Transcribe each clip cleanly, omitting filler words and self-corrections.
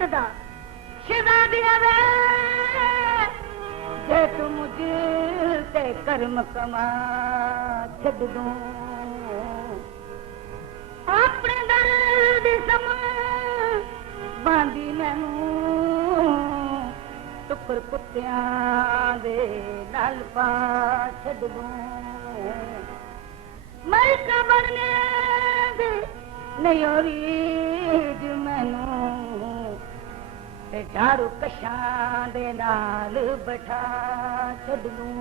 सदा शहजादिया वे जे तू मुझे कर्म कमा छड़ दूं अपने दर्द सम बांधी मैनू टुकर कुत्तियां दे नाल पा छड़ दूं मलका बनने दे नहीं हो रीज मैनू ते झाड़ू कशां दे नाल बैठा छड़ दूं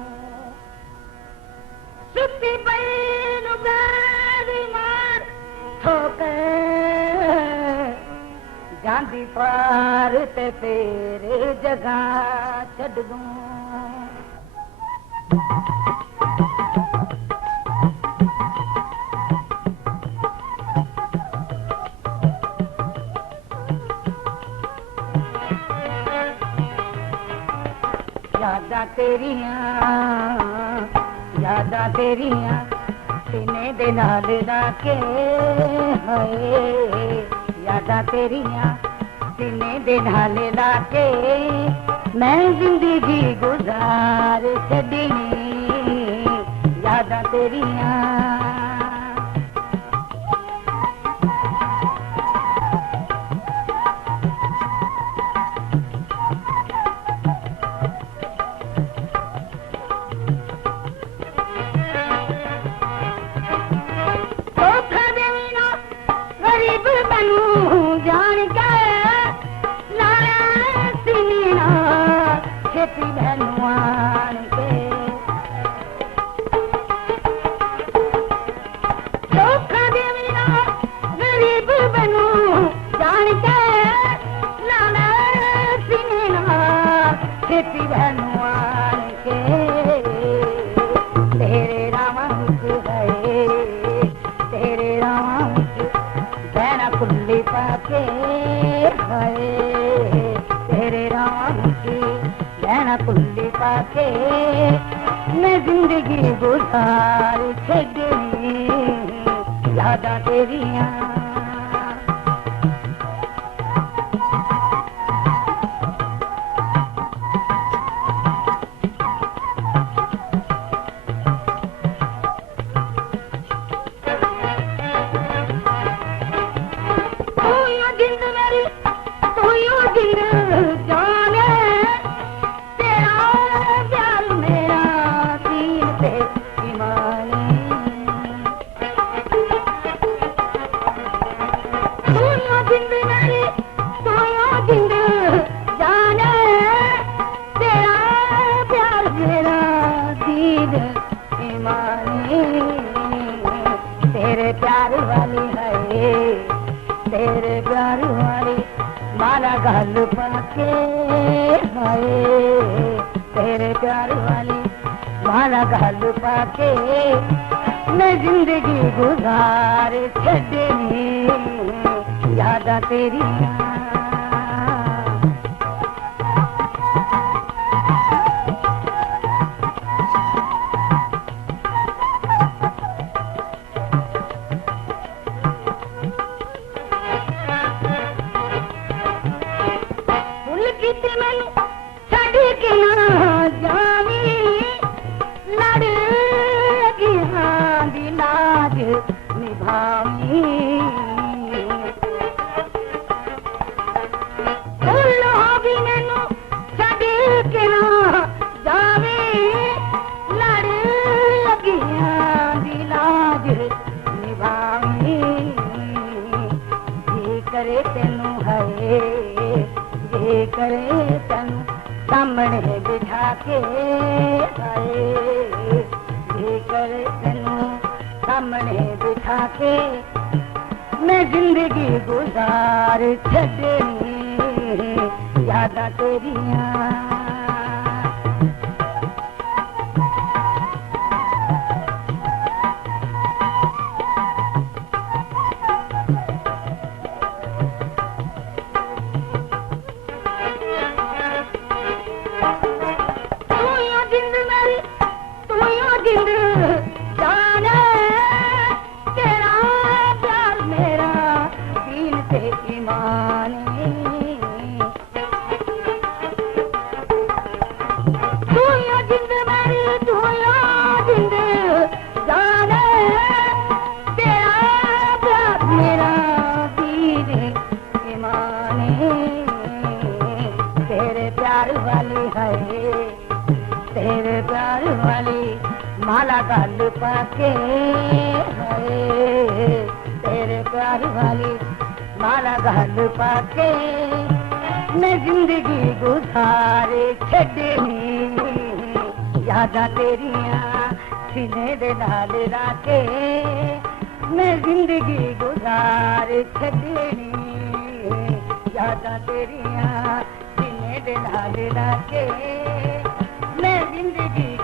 सुती पई नू गारी मार ठोके जांदी पार ते फिर जगह छड़ दूं यादा तेरिया सीने दे नाल रखे हाय यादा तेरिया सीने दे नाल रखे मैं जिंदगी गुजार छड़नी यादा तेरिया मैं जिंदगी गुजार छड़नी यादा तेरिया मैं जिंदगी गुजार छड़नी यादा तेरिया सामने बिठा के सामने बिठा के मैं जिंदगी गुजार छड़नी यादा तेरिया ईमानी प्यार वाली है, तेरे प्यार वाली माला गल पाके है, तेरे प्यार वाली माला गल पाके मैं जिंदगी गुजारे छड़नी, यादां तेरियां सीने दे नाल रखे मैं जिंदगी गुजारे छड़नी, यादां तेरियां सीने दे नाल रखे मैं जिंदगी